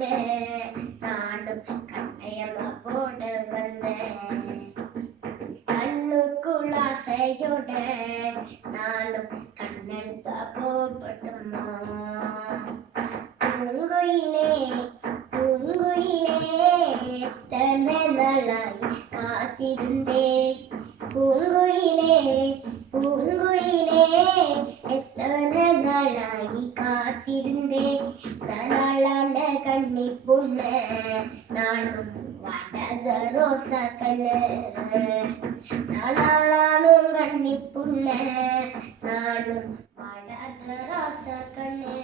ஆசையோட நானும் கண்ணையம்மா போட வந்தேன். கண்ணுக்குள் ஆசையோட நானும் கண்ணெடுத்தா போகட்டுமா? பூங்குயிலே பூங்குயிலே எத்தனை நாளாய் காத்திருந்தேன். பூங்குயிலே பூங்குயிலே எத்தனை நாளாய் காத்திருந்தேன். நாளான கண்ணி பொண்ண நானும் வாடாத ரோசா கண்ணு. நாளானும் கண்ணி பொண்ண நானும் வாடாத ரோசா கண்ணு.